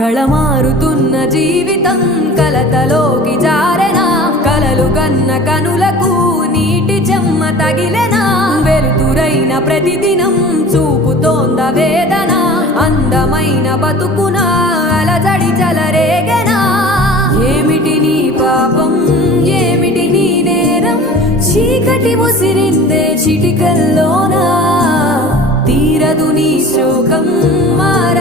కళమారుతున్న జీవితం కలతలోకి జారెనా కలలు కన్న కనులకు నీటి చెమ్మ తగిలెనా వెలుతురైన ప్రతిదినం చూపుతోంద వేదన అందమైన బతుకున అలజడి చలరేగెనా ఏమిటి నీ పాపం ఏమిటి నీ నేరం చీకటి ముసిరిందే చిటికల్లోనా తీరదు నీ శోకం మార